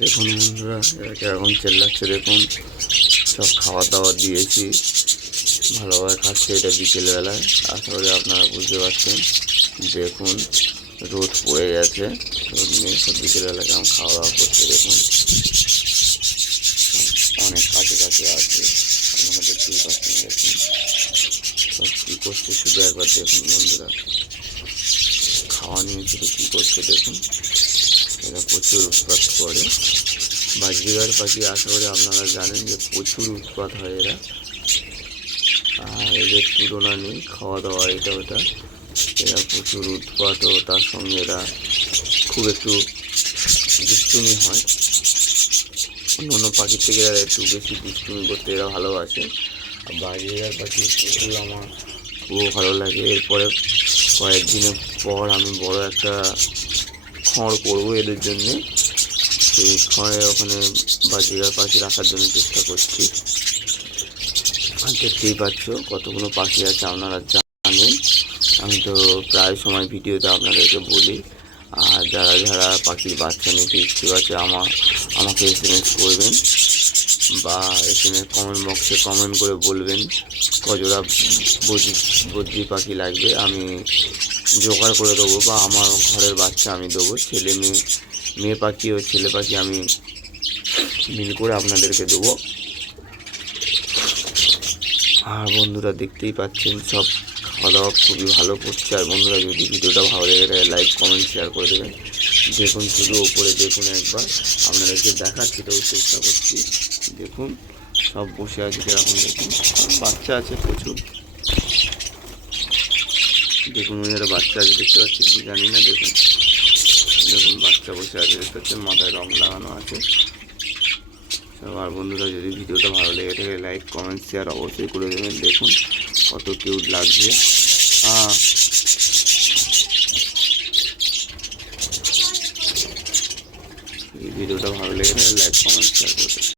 দেখুন বন্ধুরা, এরা কিরকম চেল্লাচ্ছে দেখুন। সব খাবার দাবার দিয়েছি, ভালোভাবে খাচ্ছে। এটা বিকেলবেলায়, আশা করি আপনারা বুঝতে পারছেন। দেখুন রোদ পড়ে গেছে, রোদ নিয়ে সব বিকেলবেলা কেমন খাওয়া দাওয়া করছে দেখুন। অনেক কাছে কাছে আছে, আপনারা দেখতেই পাচ্ছেন। দেখুন সব কী করছে শুধু একবার দেখুন বন্ধুরা, খাওয়া নিয়ে শুধু কী করছে দেখুন। এরা প্রচুর উৎপাত করে। বাজরিগার পাখি আশা করি আপনারা জানেন যে প্রচুর উৎপাত হয় এরা, আর এদের তুলনা নেই। খাওয়া দাওয়া এটা ওটা, এরা প্রচুর উৎপাত, ও তার সঙ্গে এরা খুব একটু দুষ্টুমি হয়। অন্য অন্য পাখির থেকে এরা একটু বেশি দুষ্টুমি করতে এরা ভালোবাসে। আর বাজরিগার পাখি প্রচুর আমার খুব ভালো লাগে। এরপরে কয়েকদিনের পর আমি বড় একটা খড় করবো এদের জন্যে। সেই খড়ে ওখানে বাজরিগার পাখি রাখার জন্য চেষ্টা করছি। আর দেখতেই পাচ্ছ কতগুলো পাখি আছে, আপনারা জানেন। আমি তো প্রায় সময় ভিডিওতে আপনাদেরকে বলি। আর যারা যারা পাখির বাচ্চা নিতে ইচ্ছুক আছে আমাকে SMS করবেন, বা SMS কমেন্ট বক্সে কমেন্ট করে বলবেন কজোড়া বদ্রি পাখি লাগবে। আমি জোগাড় করে দেবো, বা আমার ঘরের বাচ্চা আমি দেবো। মেয়ে পাখি ও ছেলে পাখি আমি মিল করে আপনাদেরকে দেবো। আর বন্ধুরা দেখতেই পাচ্ছেন সব খাওয়া দাওয়া খুবই ভালো করছে। আর বন্ধুরা যদি ভিডিওটা ভালো লেগে থাকে লাইক কমেন্ট শেয়ার করে দেবেন। দেখুন শুধু ওপরে দেখুন একবার, আপনাদেরকে দেখাচ্ছি তো চেষ্টা করছি। দেখুন সব বসে আছে কিরকম, দেখুন বাচ্চা আছে প্রচুর। দেখুন ওই বাচ্চা আছে, দেখতে পাচ্ছি কি জানি না। দেখুন দেখুন বাচ্চা বসে আছে, দেখতে পাচ্ছেন মাথায় রং লাগানো আছে। আর বন্ধুরা যদি ভিডিওটা ভালো লেগে থাকে লাইক কমেন্ট শেয়ার অবশ্যই করে দেবেন। দেখুন কত কিউট লাগছে। এই ভিডিওটা ভালো লেগে থাকে লাইক কমেন্ট শেয়ার করে দেবেন।